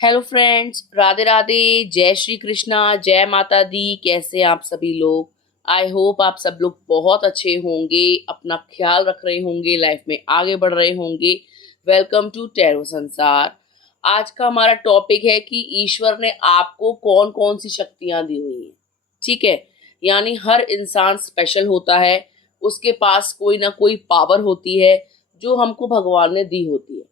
Hello friends, Radhe Radhe, जय श्री कृष्णा, जय माता दी। कैसे हैं आप सभी लोग? आई होप आप सब लोग बहुत अच्छे होंगे, अपना ख्याल रख रहे होंगे, लाइफ में आगे बढ़ रहे होंगे। वेलकम टू टैरो संसार। आज का हमारा टॉपिक है कि ईश्वर ने आपको कौन कौन सी शक्तियां दी हुई हैं। ठीक है, यानी हर इंसान स्पेशल होता है, उसके पास कोई ना कोई पावर होती है जो हमको भगवान ने दी होती है।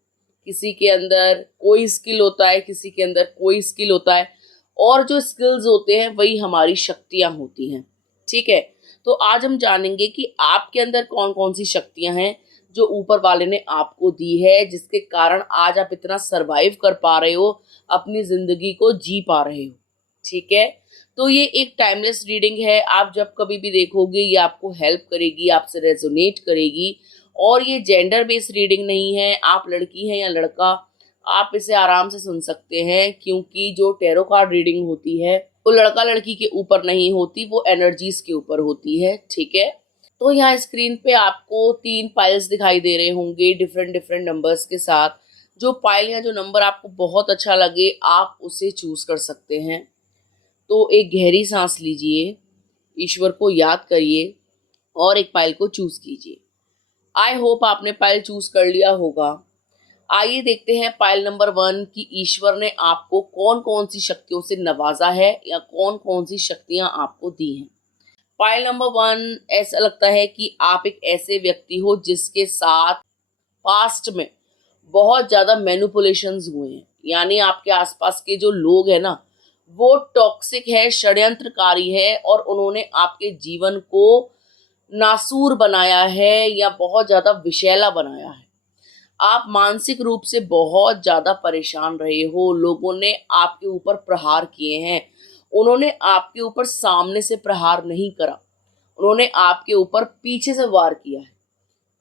किसी के अंदर कोई स्किल होता है, किसी के अंदर कोई स्किल होता है, और जो स्किल्स होते हैं वही हमारी शक्तियां होती हैं। ठीक है, तो आज हम जानेंगे कि आपके अंदर कौन कौन सी शक्तियां हैं जो ऊपर वाले ने आपको दी है, जिसके कारण आज आप इतना सरवाइव कर पा रहे हो, अपनी जिंदगी को जी पा रहे हो। ठीक है, तो ये एक टाइमलेस रीडिंग है। आप जब कभी भी देखोगे ये आपको हेल्प करेगी, आपसे रेजोनेट करेगी। और ये जेंडर बेस्ड रीडिंग नहीं है, आप लड़की हैं या लड़का, आप इसे आराम से सुन सकते हैं, क्योंकि जो टैरो कार्ड रीडिंग होती है वो लड़का लड़की के ऊपर नहीं होती, वो एनर्जीज के ऊपर होती है। ठीक है, तो यहाँ स्क्रीन पे आपको 3 पाइल्स दिखाई दे रहे होंगे डिफरेंट डिफरेंट नंबर्स के साथ। जो पाइल या जो नंबर आपको बहुत अच्छा लगे आप उसे चूज कर सकते हैं। तो एक गहरी सांस लीजिए, ईश्वर को याद करिए और एक पाइल को चूज कीजिए। आई होप आपने पाइल चूज कर लिया होगा। आइए देखते हैं पाइल नंबर 1 कि ईश्वर ने आपको कौन कौन सी शक्तियों से नवाजा है या कौन कौन सी शक्तियां आपको दी हैं। पाइल नंबर 1, ऐसा लगता है कि आप एक ऐसे व्यक्ति हो जिसके साथ पास्ट में बहुत ज्यादा मैनिपुलेशंस हुए हैं। यानी आपके आसपास के जो लोग हैं ना, वो टॉक्सिक है, षड्यंत्रकारी है, और उन्होंने आपके जीवन को नासूर बनाया है या बहुत ज्यादा विषैला बनाया है। आप मानसिक रूप से बहुत ज्यादा परेशान रहे हो, लोगों ने आपके ऊपर प्रहार किए हैं। उन्होंने आपके ऊपर सामने से प्रहार नहीं करा, उन्होंने आपके ऊपर पीछे से वार किया है।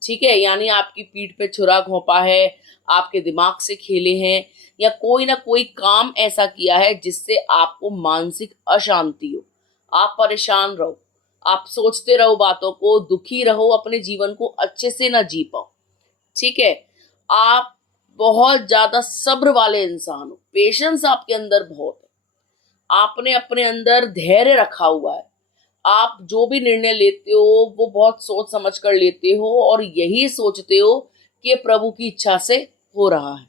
ठीक है, यानी आपकी पीठ पे छुरा घोंपा है, आपके दिमाग से खेले हैं, या कोई ना कोई काम ऐसा किया है जिससे आपको मानसिक अशांति हो, आप परेशान रहो, आप सोचते रहो बातों को, दुखी रहो, अपने जीवन को अच्छे से ना जी पाओ। ठीक है, आप बहुत ज्यादा सब्र वाले इंसान हो, पेशेंस आपके अंदर बहुत है, आपने अपने अंदर धैर्य रखा हुआ है। आप जो भी निर्णय लेते हो वो बहुत सोच समझ कर लेते हो, और यही सोचते हो कि ये प्रभु की इच्छा से हो रहा है।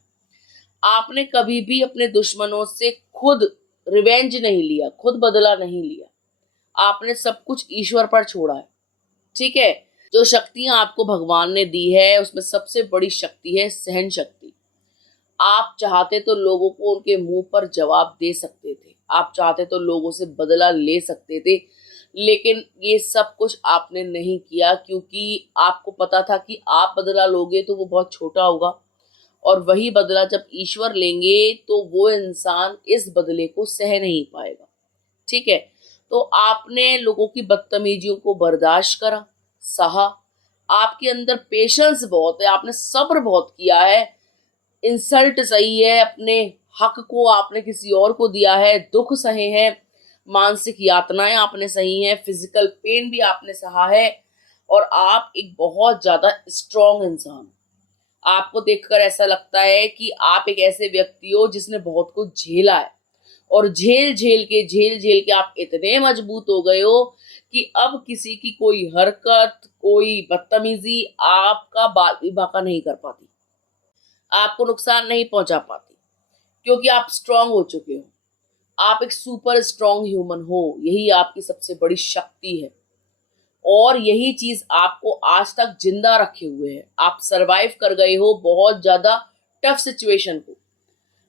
आपने कभी भी अपने दुश्मनों से खुद रिवेंज नहीं लिया, खुद बदला नहीं लिया, आपने सब कुछ ईश्वर पर छोड़ा है। ठीक है, जो शक्तियां आपको भगवान ने दी है उसमें सबसे बड़ी शक्ति है सहन शक्ति। आप चाहते तो लोगों को उनके मुंह पर जवाब दे सकते थे, आप चाहते तो लोगों से बदला ले सकते थे, लेकिन ये सब कुछ आपने नहीं किया, क्योंकि आपको पता था कि आप बदला लोगे तो वो बहुत छोटा होगा, और वही बदला जब ईश्वर लेंगे तो वो इंसान इस बदले को सह नहीं पाएगा। ठीक है, तो आपने लोगों की बदतमीजियों को बर्दाश्त करा, सहा। आपके अंदर पेशेंस बहुत है, आपने सब्र बहुत किया है। इंसल्ट सही है, अपने हक को आपने किसी और को दिया है, दुख सहे हैं, मानसिक यातनाएं आपने सही हैं, फिजिकल पेन भी आपने सहा है, और आप एक बहुत ज्यादा स्ट्रॉन्ग इंसान। आपको देखकर ऐसा लगता है कि आप एक ऐसे व्यक्ति हो जिसने बहुत कुछ झेला है, और झेल झेल के आप इतने मजबूत हो गए हो कि अब किसी की कोई हरकत, कोई बदतमीजी आपका बाल भी बांका नहीं कर पाती, आपको नुकसान नहीं पहुंचा पाती, क्योंकि आप स्ट्रांग हो चुके हो। आप एक सुपर स्ट्रांग ह्यूमन हो, यही आपकी सबसे बड़ी शक्ति है, और यही चीज आपको आज तक जिंदा रखे हुए है। आप सरवाइव कर गए हो बहुत ज्यादा टफ सिचुएशन को।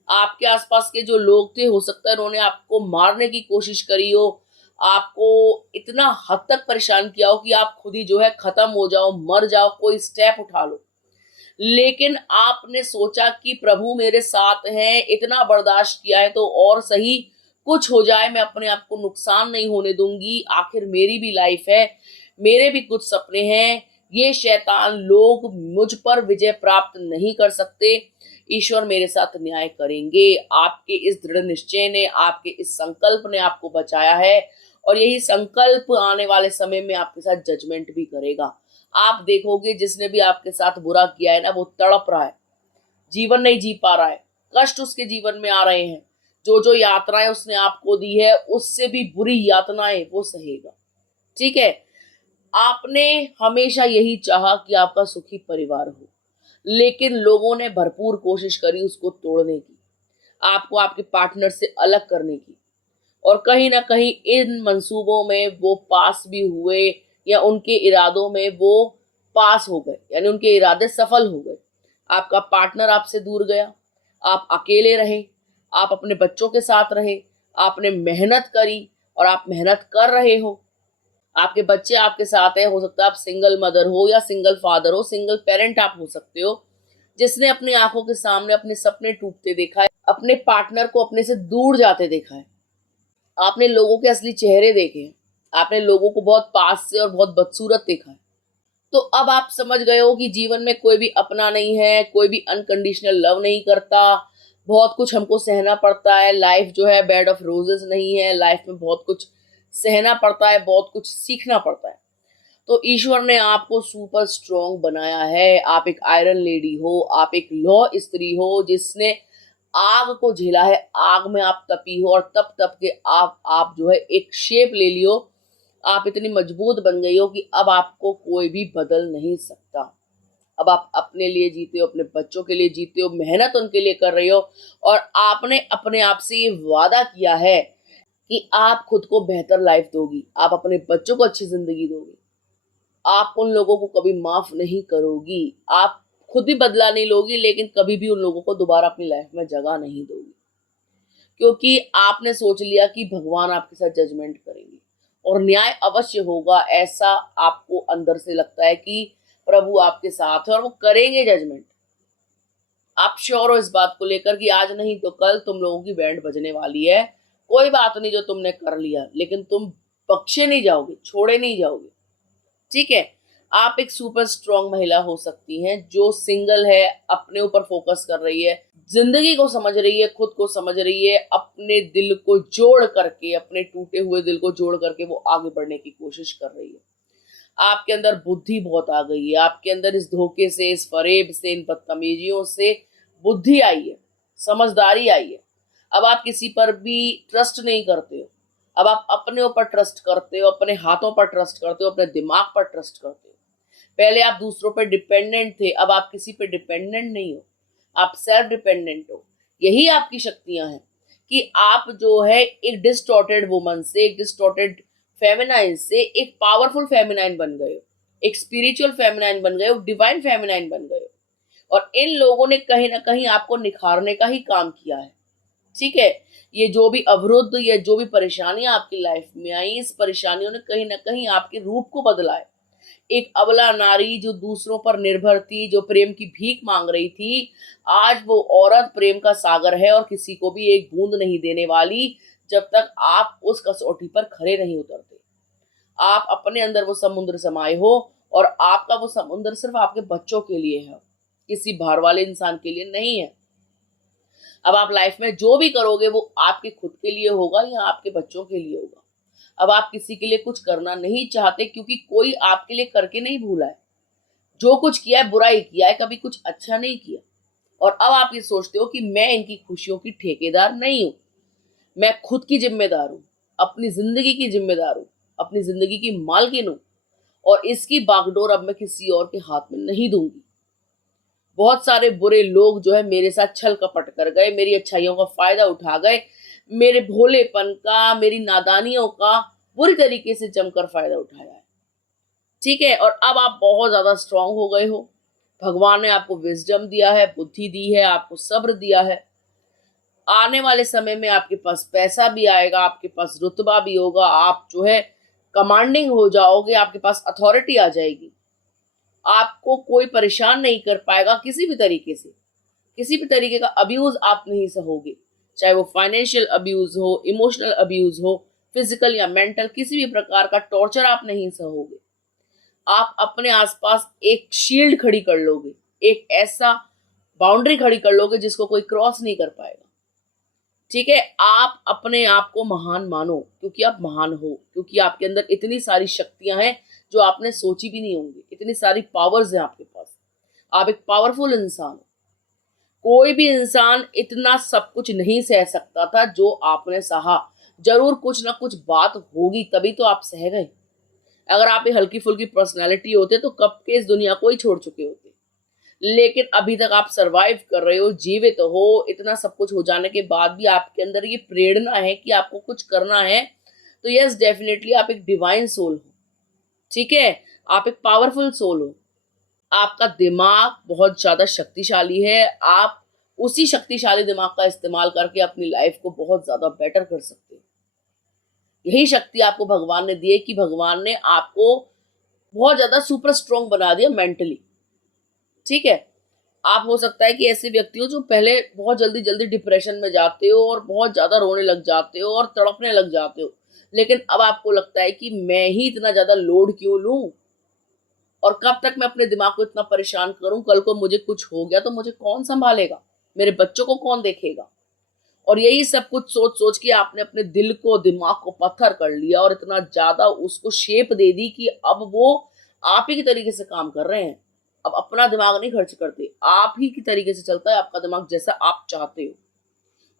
आपके आसपास के जो लोग थे, हो सकता है उन्होंने आपको मारने की कोशिश करी हो, आपको इतना हद तक परेशान किया हो कि आप खुद ही जो है खत्म हो जाओ, मर जाओ, कोई स्टेप उठा लो। लेकिन आपने सोचा कि प्रभु मेरे साथ हैं, इतना बर्दाश्त किया है तो और सही, कुछ हो जाए मैं अपने आप को नुकसान नहीं होने दूंगी, आखिर मेरी भी लाइफ है, मेरे भी कुछ सपने हैं, ये शैतान लोग मुझ पर विजय प्राप्त नहीं कर सकते, ईश्वर मेरे साथ न्याय करेंगे। आपके इस दृढ़ निश्चय ने, आपके इस संकल्प ने आपको बचाया है, और यही संकल्प आने वाले समय में आपके साथ जजमेंट भी करेगा। आप देखोगे जिसने भी आपके साथ बुरा किया है ना, वो तड़प रहा है, जीवन नहीं जी पा रहा है, कष्ट उसके जीवन में आ रहे हैं, जो जो यात्राएं उसने आपको दी है, उससे भी बुरी यातनाएं वो सहेगा। ठीक है। आपने हमेशा यही चाहा कि आपका सुखी परिवार हो, लेकिन लोगों ने भरपूर कोशिश करी उसको तोड़ने की, आपको आपके पार्टनर से अलग करने की। और कहीं ना कहीं इन मंसूबों में वो पास भी हुए, या उनके इरादों में वो पास हो गए, यानी उनके इरादे सफल हो गए। आपका पार्टनर आपसे दूर गया, आप अकेले रहे, आप अपने बच्चों के साथ रहे, आपने मेहनत करी और आप मेहनत कर रहे हो, आपके बच्चे आपके साथ हैं। हो सकता है आप सिंगल मदर हो या सिंगल फादर हो, सिंगल पेरेंट आप हो सकते हो, जिसने अपनी आंखों के सामने अपने सपने टूटते देखा है, अपने पार्टनर को अपने से दूर जाते देखा है। आपने लोगों के असली चेहरे देखे हैं, आपने लोगों को बहुत पास से और बहुत बदसूरत देखा है। तो अब आप समझ गए हो कि जीवन में कोई भी अपना नहीं है, कोई भी अनकंडीशनल लव नहीं करता, बहुत कुछ हमको सहना पड़ता है। लाइफ जो है बेड ऑफ रोजेस नहीं है, लाइफ में बहुत कुछ सहना पड़ता है, बहुत कुछ सीखना पड़ता है। तो ईश्वर ने आपको सुपर स्ट्रॉन्ग बनाया है। आप एक आयरन लेडी हो, आप एक लौह स्त्री हो जिसने आग को झेला है, आग में आप तपी हो, और तप तप के आप जो है एक शेप ले लियो। आप इतनी मजबूत बन गई हो कि अब आपको कोई भी बदल नहीं सकता। अब आप अपने लिए जीते हो, अपने बच्चों के लिए जीते हो, मेहनत उनके लिए कर रही हो, और आपने अपने आप से ये वादा किया है कि आप खुद को बेहतर लाइफ दोगी, आप अपने बच्चों को अच्छी जिंदगी दोगी, आप उन लोगों को कभी माफ नहीं करोगी, आप खुद भी बदला नहीं लोगी, लेकिन कभी भी उन लोगों को दोबारा अपनी लाइफ में जगह नहीं दोगी, क्योंकि आपने सोच लिया कि भगवान आपके साथ जजमेंट करेंगे और न्याय अवश्य होगा। ऐसा आपको अंदर से लगता है कि प्रभु आपके साथ है और वो करेंगे जजमेंट। आप श्योर हो इस बात को लेकर कि आज नहीं तो कल तुम लोगों की बैंड बजने वाली है। कोई बात नहीं जो तुमने कर लिया, लेकिन तुम बख्शे नहीं जाओगे, छोड़े नहीं जाओगे। ठीक है। आप एक सुपर स्ट्रॉन्ग महिला हो सकती हैं जो सिंगल है, अपने ऊपर फोकस कर रही है, जिंदगी को समझ रही है, खुद को समझ रही है, अपने दिल को जोड़ करके, अपने टूटे हुए दिल को जोड़ करके वो आगे बढ़ने की कोशिश कर रही है। आपके अंदर बुद्धि बहुत आ गई है, आपके अंदर इस धोखे से, इस फरेब से, इन बदतमीजियों से बुद्धि आई है, समझदारी आई है। अब आप किसी पर भी ट्रस्ट नहीं करते हो, अब आप अपने ऊपर ट्रस्ट करते हो, अपने हाथों पर ट्रस्ट करते हो, अपने दिमाग पर ट्रस्ट करते हो। पहले आप दूसरों पर डिपेंडेंट थे, अब आप किसी पे डिपेंडेंट नहीं हो, आप सेल्फ डिपेंडेंट हो। यही आपकी शक्तियां हैं कि आप जो है एक डिस्टॉर्टेड वुमन से, एक डिस्टॉर्टेड फेमिनाइन से एक पावरफुल फेमिनाइन बन गए हो, एक स्पिरिचुअल फेमिनाइन बन गए हो, डिवाइन फेमिनाइन बन गए हो। और इन लोगों ने कहीं ना कहीं आपको निखारने का ही काम किया है। ठीक है। ये जो भी अवरुद्ध या जो भी परेशानियां आपकी लाइफ में आई, इस परेशानियों ने कहीं ना कहीं आपके रूप को बदला है। एक अबला नारी जो दूसरों पर निर्भर थी, जो प्रेम की भीख मांग रही थी, आज वो औरत प्रेम का सागर है और किसी को भी एक बूंद नहीं देने वाली जब तक आप उस कसौटी पर खरे नहीं उतरते। आप अपने अंदर वो समुद्र समाये हो, और आपका वो समुद्र सिर्फ आपके बच्चों के लिए है, किसी बाहर वाले इंसान के लिए नहीं है। अब आप लाइफ में जो भी करोगे वो आपके खुद के लिए होगा या आपके बच्चों के लिए होगा। अब आप किसी के लिए कुछ करना नहीं चाहते, क्योंकि कोई आपके लिए करके नहीं भूला है। जो कुछ किया है बुरा ही किया है, कभी कुछ अच्छा नहीं किया। और अब आप ये सोचते हो कि मैं इनकी खुशियों की ठेकेदार नहीं हूं, मैं खुद की जिम्मेदार हूं, अपनी जिंदगी की जिम्मेदार हूं, अपनी जिंदगी की मालकिन हूं, और इसकी बागडोर अब मैं किसी और के हाथ में नहीं दूंगी। बहुत सारे बुरे लोग जो है मेरे साथ छल कपट कर गए, मेरी अच्छाइयों का फायदा उठा गए, मेरे भोलेपन का, मेरी नादानियों का बुरी तरीके से जमकर फायदा उठाया है। ठीक है। और अब आप बहुत ज्यादा स्ट्रांग हो गए हो। भगवान ने आपको विजडम दिया है, बुद्धि दी है, आपको सब्र दिया है। आने वाले समय में आपके पास पैसा भी आएगा, आपके पास रुतबा भी होगा, आप जो है कमांडिंग हो जाओगे, आपके पास अथॉरिटी आ जाएगी। आपको कोई परेशान नहीं कर पाएगा किसी भी तरीके से, किसी भी तरीके का अब्यूज आप नहीं सहोगे, चाहे वो फाइनेंशियल अब्यूज हो, इमोशनल अब्यूज हो, फिजिकल या मेंटल, किसी भी प्रकार का टॉर्चर आप नहीं सहोगे। आप अपने आसपास एक शील्ड खड़ी कर लोगे, एक ऐसा बाउंड्री खड़ी कर लोगे जिसको कोई क्रॉस नहीं कर पाएगा। ठीक है। आप अपने आप को महान मानो, क्योंकि आप महान हो, क्योंकि आपके अंदर इतनी सारी शक्तियां हैं जो आपने सोची भी नहीं होंगी, इतनी सारी पावर्स हैं आपके पास। आप एक पावरफुल इंसान हो। कोई भी इंसान इतना सब कुछ नहीं सह सकता था जो आपने सहा। जरूर कुछ ना कुछ बात होगी, तभी तो आप सह गए। अगर आप एक हल्की फुल्की पर्सनालिटी होते तो कब के इस दुनिया को ही छोड़ चुके होते। लेकिन अभी तक आप सरवाइव कर रहे हो, जीवित हो, इतना सब कुछ हो जाने के बाद भी आपके अंदर ये प्रेरणा है कि आपको कुछ करना है। तो यस, डेफिनेटली आप एक डिवाइन सोल हो। ठीक है, आप एक पावरफुल सोल हो। आपका दिमाग बहुत ज्यादा शक्तिशाली है। आप उसी शक्तिशाली दिमाग का इस्तेमाल करके अपनी लाइफ को बहुत ज्यादा बेटर कर सकते हो। यही शक्ति आपको भगवान ने दी है कि भगवान ने आपको बहुत ज्यादा सुपर स्ट्रांग बना दिया मेंटली। ठीक है, आप हो सकता है कि ऐसे व्यक्ति हो जो पहले बहुत जल्दी जल्दी डिप्रेशन में जाते हो और बहुत ज्यादा रोने लग जाते हो और तड़पने लग जाते हो, लेकिन अब आपको लगता है कि मैं ही इतना ज्यादा लोड क्यों लूं, और कब तक मैं अपने दिमाग को इतना परेशान करूं, कल को मुझे कुछ हो गया तो मुझे कौन संभालेगा, मेरे बच्चों को कौन देखेगा। और यही सब कुछ सोच सोच के आपने अपने दिल को, दिमाग को पत्थर कर लिया और इतना ज्यादा उसको शेप दे दी कि अब वो आप ही के तरीके से काम कर रहे हैं। अब अपना दिमाग नहीं खर्च करते, आप ही की तरीके से चलता है आपका दिमाग, जैसा आप चाहते हो।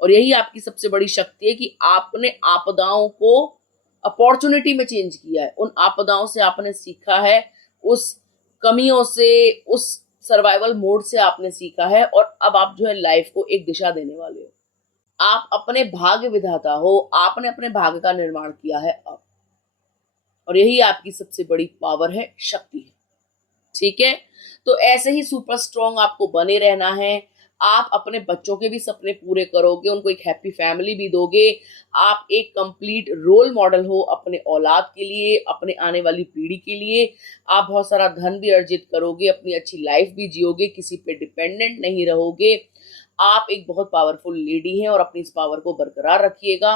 और यही आपकी सबसे बड़ी शक्ति है कि आपने आपदाओं को अपॉर्चुनिटी में चेंज किया है। उन आपदाओं से आपने सीखा है, उस कमियों से, उस सर्वाइवल मोड से आपने सीखा है, और अब आप जो है लाइफ को एक दिशा देने वाले हो। आप अपने भाग्य विधाता हो, आपने अपने भाग्य का निर्माण किया है अब। और यही आपकी सबसे बड़ी पावर है, शक्ति है। ठीक है, तो ऐसे ही सुपर स्ट्रांग आपको बने रहना है। आप अपने बच्चों के भी सपने पूरे करोगे, उनको एक हैप्पी फैमिली भी दोगे। आप एक कंप्लीट रोल मॉडल हो अपने औलाद के लिए, अपने आने वाली पीढ़ी के लिए। आप बहुत सारा धन भी अर्जित करोगे, अपनी अच्छी लाइफ भी जियोगे, किसी पे डिपेंडेंट नहीं रहोगे। आप एक बहुत पावरफुल लेडी हैं और अपनी इस पावर को बरकरार रखिएगा।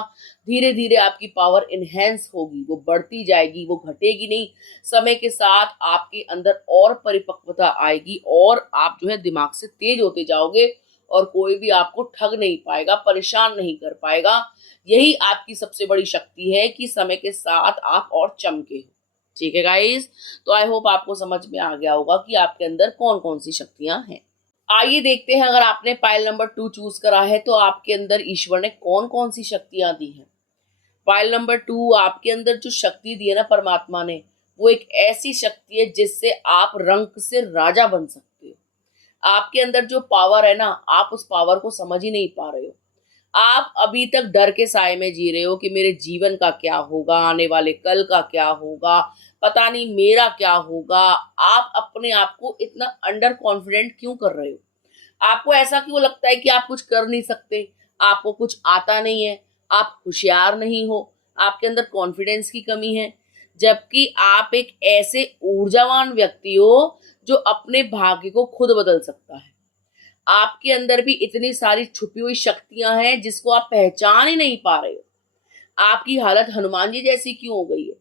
धीरे धीरे आपकी पावर इनहेंस होगी, वो बढ़ती जाएगी, वो घटेगी नहीं। समय के साथ आपके अंदर और परिपक्वता आएगी और आप जो है दिमाग से तेज होते जाओगे, और कोई भी आपको ठग नहीं पाएगा, परेशान नहीं कर पाएगा। यही आपकी सबसे बड़ी शक्ति है कि समय के साथ आप और चमके हो। ठीक है गाइस, तो आई होप आपको समझ में आ गया होगा कि आपके अंदर कौन कौन सी शक्तियां हैं। आइए देखते हैं, अगर आपने पाइल नंबर 2 चूज करा है तो आपके अंदर ईश्वर ने कौन कौन सी शक्तियां दी हैं। पाइल नंबर 2, आपके अंदर जो शक्ति दी है ना परमात्मा ने, वो एक ऐसी शक्ति है जिससे आप रंक से राजा बन सकते हो। आपके अंदर जो पावर है ना, आप उस पावर को समझ ही नहीं पा रहे हो। आप अभी तक डर के साए में जी रहे हो कि मेरे जीवन का क्या होगा, आने वाले कल का क्या होगा, पता नहीं मेरा क्या होगा। आप अपने आप को इतना अंडर कॉन्फिडेंट क्यों कर रहे हो? आपको ऐसा क्यों लगता है कि आप कुछ कर नहीं सकते, आपको कुछ आता नहीं है, आप होशियार नहीं हो, आपके अंदर कॉन्फिडेंस की कमी है, जबकि आप एक ऐसे ऊर्जावान व्यक्ति हो जो अपने भाग्य को खुद बदल सकता है। आपके अंदर भी इतनी सारी छुपी हुई शक्तियां हैं जिसको आप पहचान ही नहीं पा रहे हो। आपकी हालत हनुमान जी जैसी क्यों हो गई है?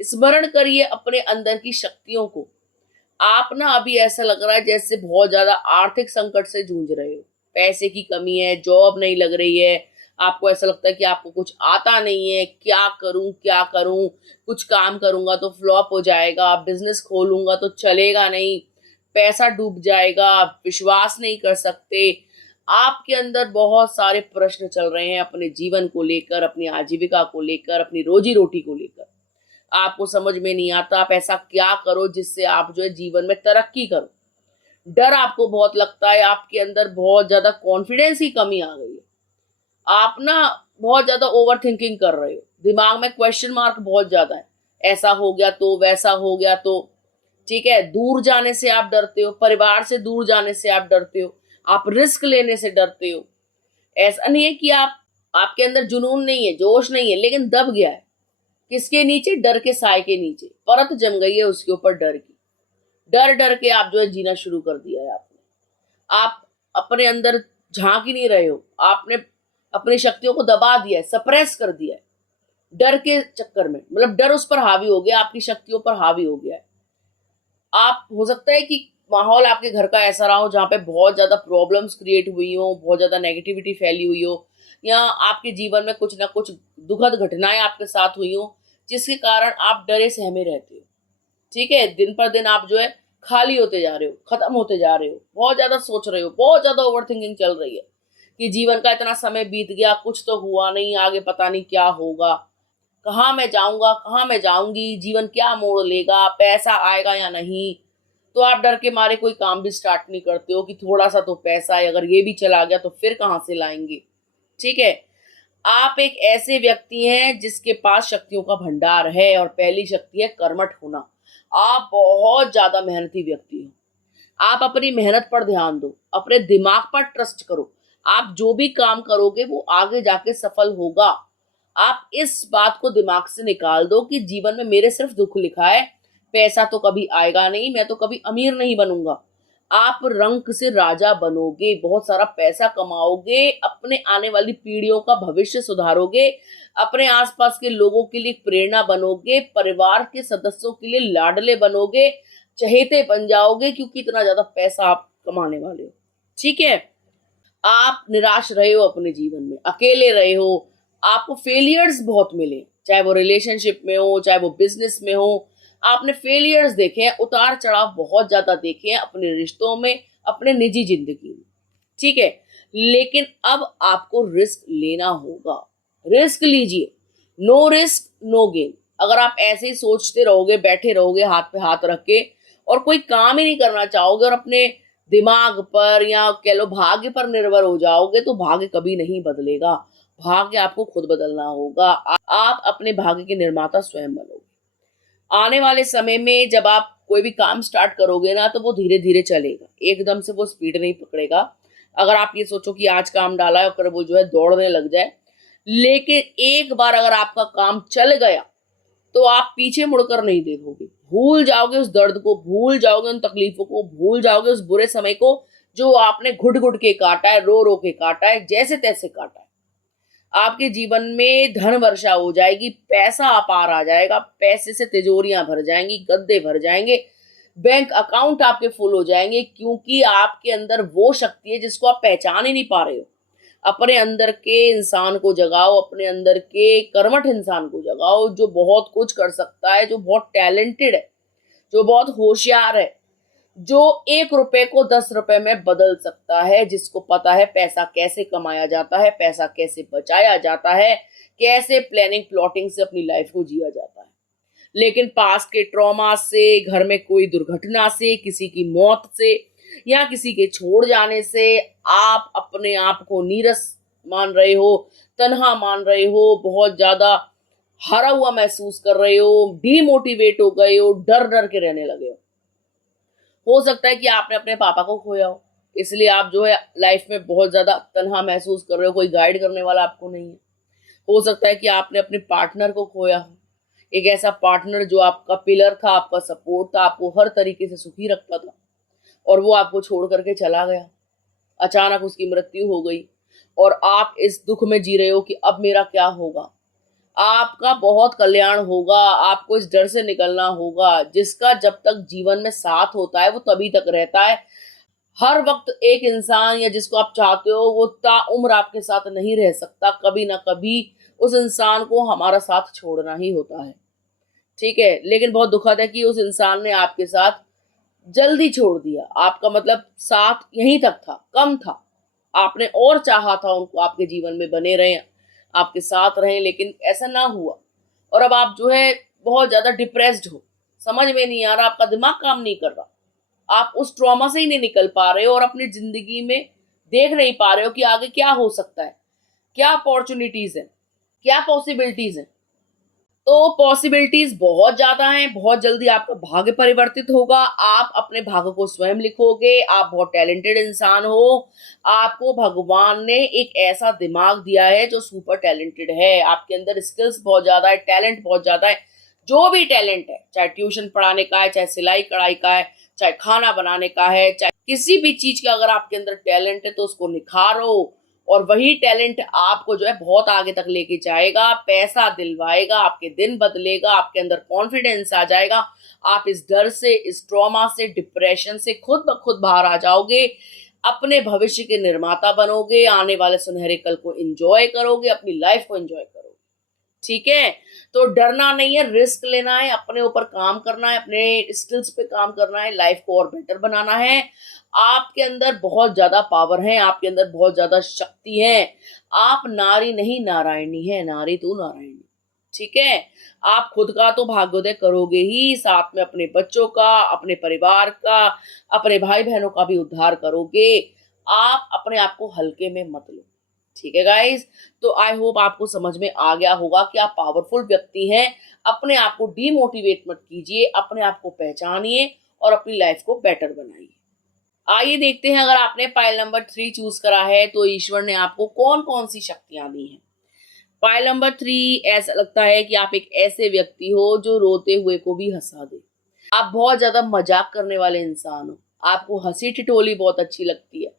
स्मरण करिए अपने अंदर की शक्तियों को। आप ना अभी ऐसा लग रहा है जैसे बहुत ज्यादा आर्थिक संकट से जूझ रहे हो, पैसे की कमी है, जॉब नहीं लग रही है, आपको ऐसा लगता है कि आपको कुछ आता नहीं है, क्या करूं क्या करूं, कुछ काम करूंगा तो फ्लॉप हो जाएगा, बिजनेस खोलूंगा तो चलेगा नहीं, पैसा डूब जाएगा, आप विश्वास नहीं कर सकते। आपके अंदर बहुत सारे प्रश्न चल रहे हैं अपने जीवन को लेकर, अपनी आजीविका को लेकर, अपनी रोजी रोटी को लेकर। आपको समझ में नहीं आता आप ऐसा क्या करो जिससे आप जो है जीवन में तरक्की करो। डर आपको बहुत लगता है, आपके अंदर बहुत ज्यादा कॉन्फिडेंस की कमी आ गई है। आप ना बहुत ज्यादा ओवर थिंकिंग कर रहे हो, दिमाग में क्वेश्चन मार्क बहुत ज्यादा है, ऐसा हो गया तो, वैसा हो गया तो। ठीक है, दूर जाने से आप डरते हो, परिवार से दूर जाने से आप डरते हो, आप रिस्क लेने से डरते हो। ऐसा नहीं है कि आपके अंदर जुनून नहीं है, जोश नहीं है, लेकिन दब गया है। किसके नीचे? डर के साए के नीचे परत जम गई है उसके ऊपर, डर की। डर डर के आप जो है जीना शुरू कर दिया है आपने। आप अपने अंदर झांक ही नहीं रहे हो, आपने अपनी शक्तियों को दबा दिया है, सप्रेस कर दिया है डर के चक्कर में। मतलब डर उस पर हावी हो गया, आपकी शक्तियों पर हावी हो गया है। आप हो सकता है कि माहौल आपके घर का ऐसा रहा हो जहाँ पे बहुत ज्यादा प्रॉब्लम्स क्रिएट हुई हो, बहुत ज्यादा नेगेटिविटी फैली हुई हो, या आपके जीवन में कुछ ना कुछ दुखद घटनाएं आपके साथ हुई हो जिसके कारण आप डरे सहमे रहते हो। ठीक है, दिन पर दिन आप जो है खाली होते जा रहे हो, खत्म होते जा रहे हो, बहुत ज्यादा सोच रहे हो, बहुत ज्यादा ओवर थिंकिंग चल रही है कि जीवन का इतना समय बीत गया, कुछ तो हुआ नहीं, आगे पता नहीं क्या होगा, कहाँ मैं जाऊंगा, कहाँ मैं जाऊंगी, जीवन क्या मोड़ लेगा, पैसा आएगा या नहीं। तो आप डर के मारे कोई काम भी स्टार्ट नहीं करते हो कि थोड़ा सा तो पैसा है, अगर ये भी चला गया तो फिर कहाँ से लाएंगे। ठीक है, आप एक ऐसे व्यक्ति हैं जिसके पास शक्तियों का भंडार है, और पहली शक्ति है कर्मठ होना। आप बहुत ज्यादा मेहनती व्यक्ति हो। आप अपनी मेहनत पर ध्यान दो, अपने दिमाग पर ट्रस्ट करो। आप जो भी काम करोगे वो आगे जाके सफल होगा। आप इस बात को दिमाग से निकाल दो कि जीवन में मेरे सिर्फ दुख लिखा है, पैसा तो कभी आएगा नहीं, मैं तो कभी अमीर नहीं बनूंगा। आप रंक से राजा बनोगे, बहुत सारा पैसा कमाओगे, अपने आने वाली पीढ़ियों का भविष्य सुधारोगे, अपने आसपास के लोगों के लिए प्रेरणा बनोगे, परिवार के सदस्यों के लिए लाडले बनोगे, चहेते बन जाओगे, क्योंकि इतना ज्यादा पैसा आप कमाने वाले हो। ठीक है, आप निराश रहे हो अपने जीवन में, अकेले रहे हो, आपको फेलियर्स बहुत मिले, चाहे वो रिलेशनशिप में हो, चाहे वो बिजनेस में हो। आपने फेलियर्स देखे हैं, उतार चढ़ाव बहुत ज्यादा देखे हैं अपने रिश्तों में, अपने निजी जिंदगी में। ठीक है, लेकिन अब आपको रिस्क लेना होगा। रिस्क लीजिए, नो रिस्क नो गेन। अगर आप ऐसे ही सोचते रहोगे, बैठे रहोगे हाथ पे हाथ रख के, और कोई काम ही नहीं करना चाहोगे, और अपने दिमाग पर या कह लो भाग्य पर निर्भर हो जाओगे, तो भाग्य कभी नहीं बदलेगा। भाग्य आपको खुद बदलना होगा। आप अपने भाग्य के निर्माता स्वयं बनोगे। आने वाले समय में जब आप कोई भी काम स्टार्ट करोगे ना, तो वो धीरे धीरे चलेगा, एकदम से वो स्पीड नहीं पकड़ेगा। अगर आप ये सोचो कि आज काम डाला है और वो जो है दौड़ने लग जाए, लेकिन एक बार अगर आपका काम चल गया तो आप पीछे मुड़कर नहीं देखोगे, भूल जाओगे उस दर्द को, भूल जाओगे उन तकलीफों को, भूल जाओगे उस बुरे समय को जो आपने घुट घुट के काटा है, रो रो के काटा है, जैसे तैसे काटा है। आपके जीवन में धन वर्षा हो जाएगी, पैसा अपार आ जाएगा, पैसे से तिजोरियां भर जाएंगी, गद्दे भर जाएंगे, बैंक अकाउंट आपके फुल हो जाएंगे, क्योंकि आपके अंदर वो शक्ति है जिसको आप पहचान ही नहीं पा रहे हो। अपने अंदर के इंसान को जगाओ, अपने अंदर के कर्मठ इंसान को जगाओ, जो बहुत कुछ कर सकता है, जो बहुत टैलेंटेड है, जो बहुत होशियार है, जो 1 रुपए को 10 रुपए में बदल सकता है, जिसको पता है पैसा कैसे कमाया जाता है, पैसा कैसे बचाया जाता है, कैसे प्लानिंग प्लॉटिंग से अपनी लाइफ को जिया जाता है। लेकिन पास्ट के ट्रॉमा से, घर में कोई दुर्घटना से, किसी की मौत से या किसी के छोड़ जाने से आप अपने आप को नीरस मान रहे हो, तन्हा मान रहे हो, बहुत ज्यादा हारा हुआ महसूस कर रहे हो, डीमोटिवेट हो गए हो, डर डर के रहने लगे हो सकता है कि आपने अपने पापा को खोया हो, इसलिए आप जो है लाइफ में बहुत ज्यादा तन्हा महसूस कर रहे हो, कोई गाइड करने वाला आपको नहीं है। हो सकता है कि आपने अपने पार्टनर को खोया हो, एक ऐसा पार्टनर जो आपका पिलर था, आपका सपोर्ट था, आपको हर तरीके से सुखी रखता था, और वो आपको छोड़ करके चला गया, अचानक उसकी मृत्यु हो गई, और आप इस दुख में जी रहे हो कि अब मेरा क्या होगा। आपका बहुत कल्याण होगा, आपको इस डर से निकलना होगा। जिसका जब तक जीवन में साथ होता है वो तभी तक रहता है। हर वक्त एक इंसान या जिसको आप चाहते हो वो ताउम्र आपके साथ नहीं रह सकता, कभी ना कभी उस इंसान को हमारा साथ छोड़ना ही होता है। ठीक है, लेकिन बहुत दुखद है कि उस इंसान ने आपके साथ जल्दी छोड़ दिया। आपका मतलब साथ यहीं तक था, कम था, आपने और चाहा था उनको आपके जीवन में बने रहें, आपके साथ रहें, लेकिन ऐसा ना हुआ, और अब आप जो है बहुत ज्यादा डिप्रेस्ड हो, समझ में नहीं आ रहा, आपका दिमाग काम नहीं कर रहा, आप उस ट्रॉमा से ही नहीं निकल पा रहे हो, और अपनी जिंदगी में देख नहीं पा रहे हो कि आगे क्या हो सकता है, क्या अपॉर्चुनिटीज है, क्या पॉसिबिलिटीज है। तो पॉसिबिलिटीज बहुत ज्यादा हैं, बहुत जल्दी आपका भाग्य परिवर्तित होगा, आप अपने भाग्य को स्वयं लिखोगे। आप बहुत टैलेंटेड इंसान हो, आपको भगवान ने एक ऐसा दिमाग दिया है जो सुपर टैलेंटेड है, आपके अंदर स्किल्स बहुत ज्यादा है, टैलेंट बहुत ज्यादा है। जो भी टैलेंट है, चाहे ट्यूशन पढ़ाने का है, चाहे सिलाई कढ़ाई का है, चाहे खाना बनाने का है, चाहे किसी भी चीज का अगर आपके अंदर टैलेंट है तो उसको निखारो, और वही टैलेंट आपको जो है बहुत आगे तक लेके जाएगा, पैसा दिलवाएगा, आपके दिन बदलेगा, आपके अंदर कॉन्फिडेंस आ जाएगा। आप इस डर से, इस ट्रॉमा से, डिप्रेशन से खुद ब खुद बाहर आ जाओगे, अपने भविष्य के निर्माता बनोगे, आने वाले सुनहरे कल को एंजॉय करोगे, अपनी लाइफ को एंजॉय करोगे। ठीक है, तो डरना नहीं है, रिस्क लेना है, अपने ऊपर काम करना है, अपने स्किल्स पे काम करना है, लाइफ को और बेटर बनाना है। आपके अंदर बहुत ज्यादा पावर है, आपके अंदर बहुत ज्यादा शक्ति है। आप नारी नहीं नारायणी है, नारी तो नारायणी। ठीक है, आप खुद का तो भाग्योदय करोगे ही, साथ में अपने बच्चों का, अपने परिवार का, अपने भाई बहनों का भी उद्धार करोगे। आप अपने आप को हल्के में मत लो। ठीक है गाइस, तो आई होप आपको समझ में आ गया होगा कि आप पावरफुल व्यक्ति हैं। अपने आप को डीमोटिवेट मत कीजिए, अपने आप को पहचानिए और अपनी लाइफ को बेटर बनाइए। आइए देखते हैं, अगर आपने पाइल नंबर 3 चूज करा है तो ईश्वर ने आपको कौन कौन सी शक्तियां दी हैं। पाइल नंबर 3, ऐसा लगता है कि आप एक ऐसे व्यक्ति हो जो रोते हुए को भी हंसा दे। आप बहुत ज्यादा मजाक करने वाले इंसान हो, आपको हंसी ठिठोली बहुत अच्छी लगती है।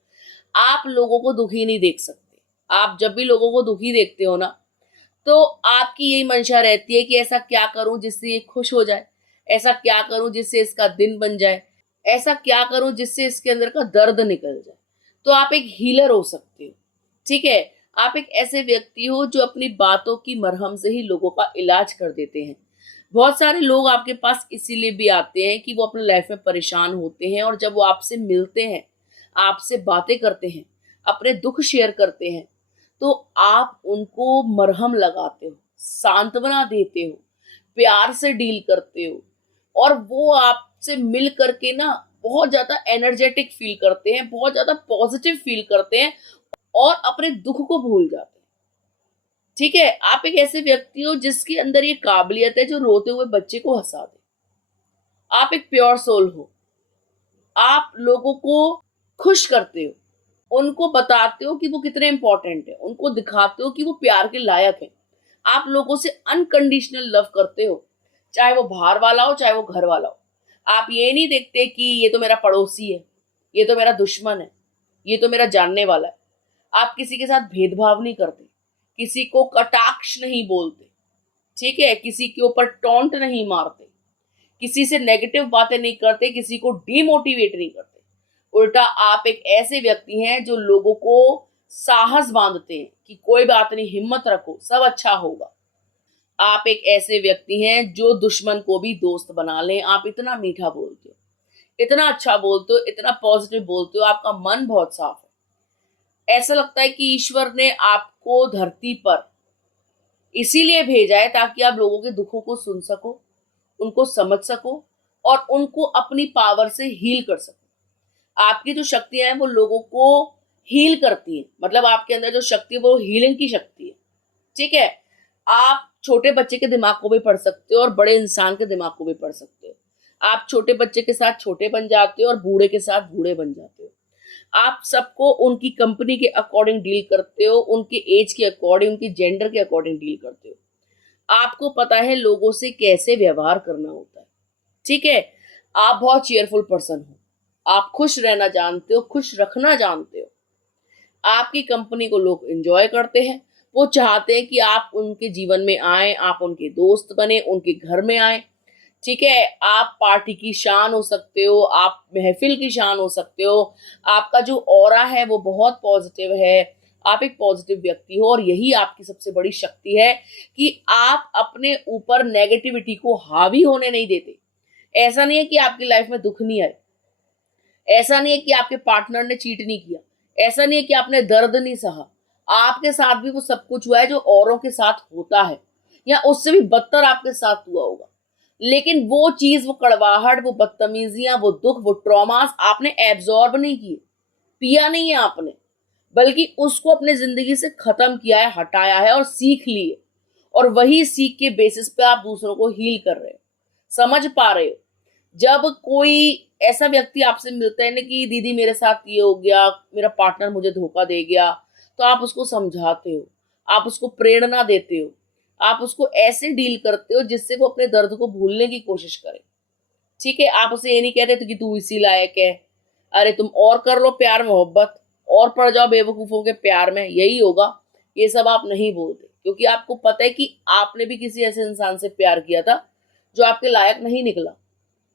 आप लोगों को दुखी नहीं देख सकते। आप जब भी लोगों को दुखी देखते हो ना, तो आपकी यही मंशा रहती है कि ऐसा क्या करूं जिससे ये खुश हो जाए, ऐसा क्या करूं जिससे इसका दिन बन जाए, ऐसा क्या करूं जिससे इसके अंदर का दर्द निकल जाए। तो आप एक हीलर हो सकते हो। ठीक है, आप एक ऐसे व्यक्ति हो जो अपनी बातों की मरहम से ही लोगों का इलाज कर देते हैं। बहुत सारे लोग आपके पास इसीलिए भी आते हैं कि वो अपने लाइफ में परेशान होते हैं, और जब वो आपसे मिलते हैं, आपसे बातें करते हैं, अपने दुख शेयर करते हैं, तो आप उनको मरहम लगाते हो, सांत्वना देते हो, प्यार से डील करते हो, और वो आपसे मिल करके ना बहुत ज्यादा एनर्जेटिक फील करते हैं, बहुत ज्यादा पॉजिटिव फील करते हैं, और अपने दुख को भूल जाते हैं। ठीक है, आप एक ऐसे व्यक्ति हो जिसके अंदर ये काबिलियत है जो रोते हुए बच्चे को हंसा दे। आप एक प्योर सोल हो, आप लोगों को खुश करते हो, उनको बताते हो कि वो कितने इंपॉर्टेंट है, उनको दिखाते हो कि वो प्यार के लायक है। आप लोगों से अनकंडीशनल लव करते हो, चाहे वो बाहर वाला हो चाहे वो घर वाला हो। आप ये नहीं देखते कि ये तो मेरा पड़ोसी है, ये तो मेरा दुश्मन है, ये तो मेरा जानने वाला है। आप किसी के साथ भेदभाव नहीं करते, किसी को कटाक्ष नहीं बोलते। ठीक है, किसी के ऊपर टॉन्ट नहीं मारते, किसी से नेगेटिव बातें नहीं करते, किसी को डीमोटिवेट नहीं करते। उल्टा आप एक ऐसे व्यक्ति हैं जो लोगों को साहस बांधते हैं कि कोई बात नहीं, हिम्मत रखो, सब अच्छा होगा। आप एक ऐसे व्यक्ति हैं जो दुश्मन को भी दोस्त बना लें। आप इतना मीठा बोलते हो, इतना अच्छा बोलते हो, इतना पॉजिटिव बोलते हो, आपका मन बहुत साफ है। ऐसा लगता है कि ईश्वर ने आपको धरती पर इसीलिए भेजा है ताकि आप लोगों के दुखों को सुन सको, उनको समझ सको, और उनको अपनी पावर से हील कर सको। आपकी जो शक्तियां हैं वो लोगों को हील करती हैं, मतलब आपके अंदर जो शक्ति है वो हीलिंग की शक्ति है। ठीक है, आप छोटे बच्चे के दिमाग को भी पढ़ सकते हो और बड़े इंसान के दिमाग को भी पढ़ सकते हो। आप छोटे बच्चे के साथ छोटे बन जाते हो और बूढ़े के साथ बूढ़े बन जाते हो। आप सबको उनकी कंपनी के अकॉर्डिंग डील करते हो, उनके एज के अकॉर्डिंग, उनकी जेंडर के अकॉर्डिंग डील करते हो। आपको पता है लोगों से कैसे व्यवहार करना होता है। ठीक है, आप बहुत चीयरफुल पर्सन हो, आप खुश रहना जानते हो, खुश रखना जानते हो। आपकी कंपनी को लोग एंजॉय करते हैं, वो चाहते हैं कि आप उनके जीवन में आए, आप उनके दोस्त बने, उनके घर में आए। ठीक है, आप पार्टी की शान हो सकते हो, आप महफिल की शान हो सकते हो। आपका जो ऑरा है वो बहुत पॉजिटिव है, आप एक पॉजिटिव व्यक्ति हो, और यही आपकी सबसे बड़ी शक्ति है कि आप अपने ऊपर नेगेटिविटी को हावी होने नहीं देते। ऐसा नहीं है कि आपकी लाइफ में दुख नहीं आए, ऐसा नहीं है कि आपके पार्टनर ने चीट नहीं किया, ऐसा नहीं है कि आपने दर्द नहीं सहा। आपके साथ भी वो सब कुछ हुआ है जो औरों के साथ होता है, या उससे भी बदतर आपके साथ हुआ होगा। लेकिन वो चीज, वो कड़वाहट, वो बदतमीजियां, वो दुख, वो ट्रॉमास आपने एब्जॉर्ब नहीं किए, पिया नहीं है आपने, बल्कि उसको अपने जिंदगी से खत्म किया है, हटाया है और सीख लिए। और वही सीख के बेसिस पे आप दूसरों को हील कर रहे हो, समझ पा रहे हो। जब कोई ऐसा व्यक्ति आपसे मिलता है ना कि दीदी मेरे साथ ये हो गया, मेरा पार्टनर मुझे धोखा दे गया, तो आप उसको समझाते हो, आप उसको प्रेरणा देते हो, आप उसको ऐसे डील करते हो जिससे वो अपने दर्द को भूलने की कोशिश करे। ठीक है, आप उसे ये नहीं कहते तो कि तू इसी लायक है, अरे तुम और कर लो प्यार मोहब्बत, और पड़ जाओ बेवकूफों के प्यार में, यही होगा। ये सब आप नहीं बोलते, क्योंकि आपको पता है कि आपने भी किसी ऐसे इंसान से प्यार किया था जो आपके लायक नहीं निकला।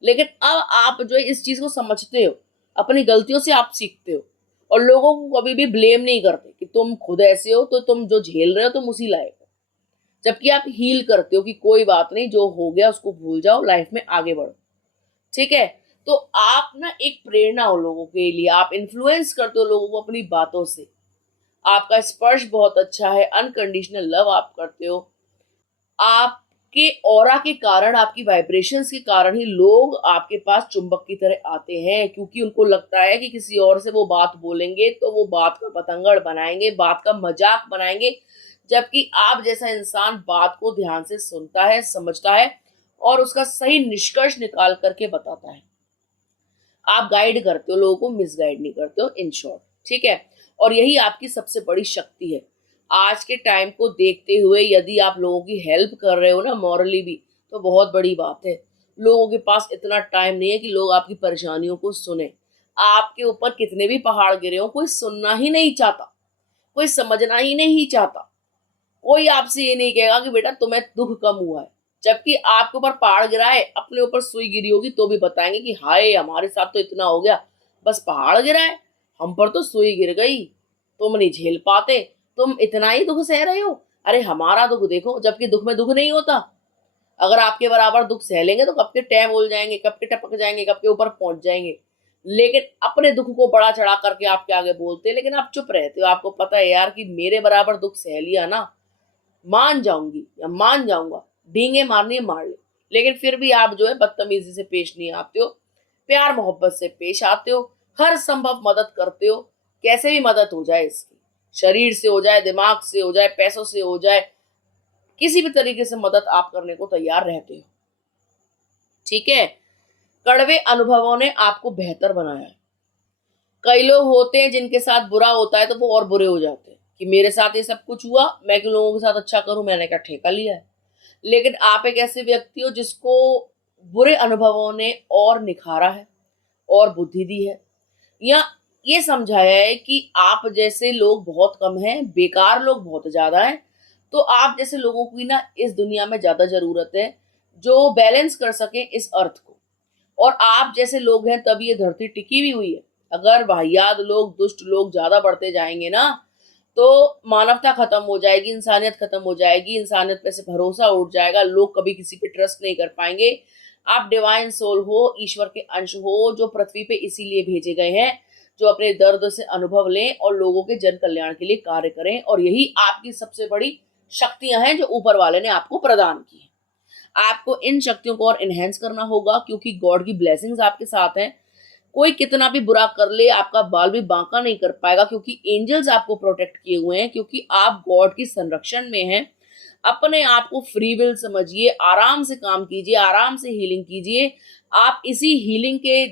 लेकिन अब आप जो है इस चीज को समझते हो, अपनी गलतियों से आप सीखते हो, और लोगों को कभी भी ब्लेम नहीं करते कि तुम खुद ऐसे हो तो तुम जो झेल रहे हो तुम उसी लायक हो। जबकि आप हील करते हो कि कोई बात नहीं, जो हो गया उसको भूल जाओ, लाइफ में आगे बढ़ो। ठीक है, तो आप ना एक प्रेरणा हो लोगों के लिए, आप इन्फ्लुएंस करते हो लोगों को अपनी बातों से। आपका स्पर्श बहुत अच्छा है, अनकंडीशनल लव आप करते हो। आपके ऑरा के कारण, आपकी वाइब्रेशंस के कारण ही लोग आपके पास चुंबक की तरह आते हैं, क्योंकि उनको लगता है कि किसी और से वो बात बोलेंगे तो वो बात का पतंगड़ बनाएंगे, बात का मजाक बनाएंगे। जबकि आप जैसा इंसान बात को ध्यान से सुनता है, समझता है और उसका सही निष्कर्ष निकाल करके बताता है। आप गाइड करते हो लोगों को, मिसगाइड नहीं करते हो, इन शॉर्ट। ठीक है, और यही आपकी सबसे बड़ी शक्ति है। आज के टाइम को देखते हुए यदि आप लोगों की हेल्प कर रहे हो ना, मॉरली भी, तो बहुत बड़ी बात है। लोगों के पास इतना टाइम नहीं है कि लोग आपकी परेशानियों को सुने। आपके ऊपर कितने भी पहाड़ गिरे हो, कोई सुनना ही नहीं चाहता, कोई समझना ही नहीं चाहता। कोई आपसे ये नहीं कहेगा कि बेटा तुम्हें दुख कम हुआ है। जबकि आपके ऊपर पहाड़ गिरा है, अपने ऊपर सुई गिरी होगी तो भी बताएंगे कि हाय हमारे साथ तो इतना हो गया, बस पहाड़ गिरा है, हम पर तो सुई गिर गई, तुम नहीं झेल पाते, तुम इतना ही दुख सह रहे हो। अरे हमारा दुख देखो, जबकि दुख में दुख नहीं होता। अगर आपके बराबर दुख सह लेंगे तो कब के टैम बोल जाएंगे, कब के टपक जाएंगे, कब के ऊपर पहुंच जाएंगे। लेकिन अपने दुख को बड़ा चढ़ा करके आपके आगे बोलते हैं, लेकिन आप चुप रहते हो। आपको पता है यार कि मेरे बराबर दुख सह लिया ना, मान जाऊंगी या मान जाऊंगा, डींगे मारनी है मार ले। लेकिन फिर भी आप जो है बदतमीजी से पेश नहीं आते हो, प्यार मोहब्बत से पेश आते हो, हर संभव मदद करते हो। कैसे भी मदद हो जाए इसकी, शरीर से हो जाए, दिमाग से हो जाए, पैसों से हो जाए, किसी भी तरीके से मदद आप करने को तैयार रहते हो। ठीक है, कड़वे अनुभवों ने आपको बेहतर बनाया है। कई लोग होते हैं जिनके साथ बुरा होता है तो वो और बुरे हो जाते हैं कि मेरे साथ ये सब कुछ हुआ, मैं क्यों लोगों के साथ अच्छा करूं, मैंने क्या ठेका लिया है। लेकिन आप एक ऐसे व्यक्ति हो जिसको बुरे अनुभवों ने और निखारा है और बुद्धि दी है, या ये समझाया है कि आप जैसे लोग बहुत कम हैं, बेकार लोग बहुत ज्यादा हैं। तो आप जैसे लोगों की ना इस दुनिया में ज्यादा जरूरत है, जो बैलेंस कर सके इस अर्थ को। और आप जैसे लोग हैं तब ये धरती टिकी भी हुई है। अगर वाहियात लोग, दुष्ट लोग ज्यादा बढ़ते जाएंगे ना, तो मानवता खत्म हो जाएगी, इंसानियत खत्म हो जाएगी, इंसानियत पे से भरोसा उठ जाएगा, लोग कभी किसी पे ट्रस्ट नहीं कर पाएंगे। आप डिवाइन सोल हो, ईश्वर के अंश हो, जो पृथ्वी पे इसीलिए भेजे गए हैं, जो अपने दर्द से अनुभव लें और लोगों के जन कल्याण के लिए कार्य करें। और यही आपकी सबसे बड़ी शक्तियां हैं जो ऊपर वाले ने आपको प्रदान की है। आपको इन शक्तियों को और इनहेंस करना होगा, क्योंकि गॉड की ब्लेसिंग्स आपके साथ हैं। कोई कितना भी बुरा कर ले, आपका बाल भी बांका नहीं कर पाएगा, क्योंकि एंजल्स आपको प्रोटेक्ट किए हुए हैं, क्योंकि आप गॉड की संरक्षण में हैं। अपने आप को फ्री विल समझिए, आराम से काम कीजिए, आराम से हीलिंग कीजिए। आप इसी हीलिंग के,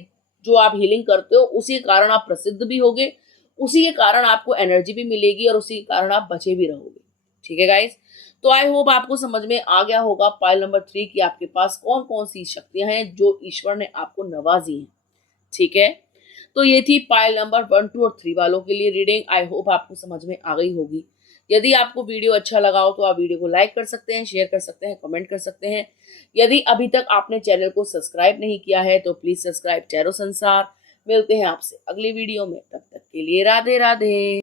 जो आप हीलिंग करते हो उसी के कारण आप प्रसिद्ध भी होगे, उसी के कारण आपको एनर्जी भी मिलेगी और उसी के कारण आप बचे भी रहोगे। ठीक है गाइस, तो आई होप आपको समझ में आ गया होगा पाइल नंबर 3 की आपके पास कौन कौन सी शक्तियां हैं जो ईश्वर ने आपको नवाजी हैं। ठीक है, तो ये थी पाइल नंबर 1, 2 और 3 वालों के लिए रीडिंग। आई होप आपको समझ में आ गई होगी। यदि आपको वीडियो अच्छा लगा हो तो आप वीडियो को लाइक कर सकते हैं, शेयर कर सकते हैं, कमेंट कर सकते हैं। यदि अभी तक आपने चैनल को सब्सक्राइब नहीं किया है तो प्लीज सब्सक्राइब टैरो संसार। मिलते हैं आपसे अगली वीडियो में, तब तक के लिए राधे राधे।